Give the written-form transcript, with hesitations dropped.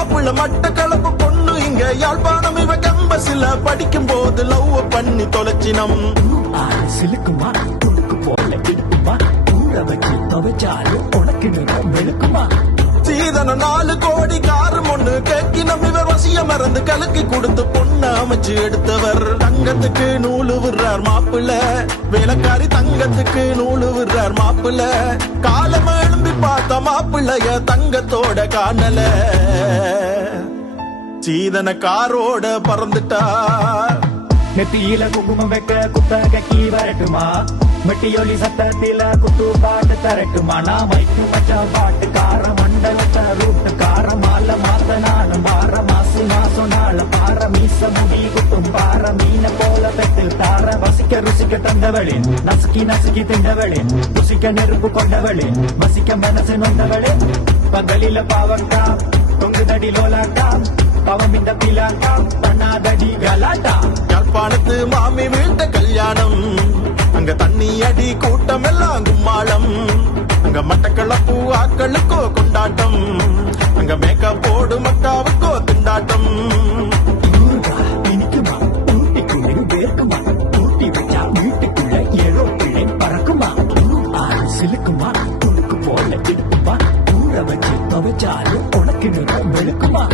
மாப்பிள்ள மட்ட கலப்பு பொண்ணு இங்க யாழ்ப்பாணம் இவ கம்பசில படிக்கும் போது லவ் பண்ணி தொலைச்சினம். சிலுக்குமா துடுக்கு போல இடுக்குமா ஊற வச்சு துவைச்சாலும் உனக்கு நிறம் வெளுக்குமா. சீதன 4 கோடி காரும் ஒண்ணு கேட்கினம் இவர் வசிய மறந்து கலக்கி கொடுத்து பொண்ணு அமைச்சு எடுத்தவர். தங்கத்துக்கு நூலு விடுறார் மாப்பிள்ள, வேலைக்காரி தங்கத்துக்கு நூலு விடுறார் மாப்பிள்ள. காலம் எழும்பி பார்த்த மாப்பிள்ளைய தங்கத்தோட காணல. சீதன காரோட பறந்துட்டார். நெத்தியில குங்குமம் வைக்க குத்தகி வரட்டுமா, மெட்டியொலி சத்தத்தில குத்து பாட்டு தரட்டுமா. நான் மைக்கு மச்ச பாட்டுக்கார மண்டலத்த ரூட்டுக்கார மால மாத்த நாளும் வார மாசு மாசம் நாள பார மீச முடி குத்தும் பார மீன போல பெட்டில் தார. வசிக்க ருசிக்க தந்தவளே நசுக்கி நசுக்கி திண்டவளே, ருசிக்க நெருப்பு கொண்டவளே வசிக்க மனசு நொந்தவளே. பகலில பாவக்கா தொங்குதடி லோலாட்டா, பவம் இந்த பிலாட்டா பண்ணாதடி கலாட்டா. யாழ்ப்பாணத்து மாமி வீட்ட கல்யாணம், அங்க தண்ணி அடி கூட்டம் எல்லாம் கும்மாளம். அங்க மட்டக்களப்பு ஆக்களுக்கோ கொண்டாட்டம், அங்க மேக்கப் போடு மக்காவுக்கோ திண்டாட்டம். இனிக்குமா ஊட்டிக்குள்ளே வேர்க்குமா, ஊட்டி வச்சா வீட்டுக்குள்ள ஏழோ பிள்ளை பறக்குமா. சிலுக்குமா துடுக்கு போல இடுக்குமா ஊற வச்சு துவைச்சாலும் உனக்கு நிறம் வெளுக்குமா.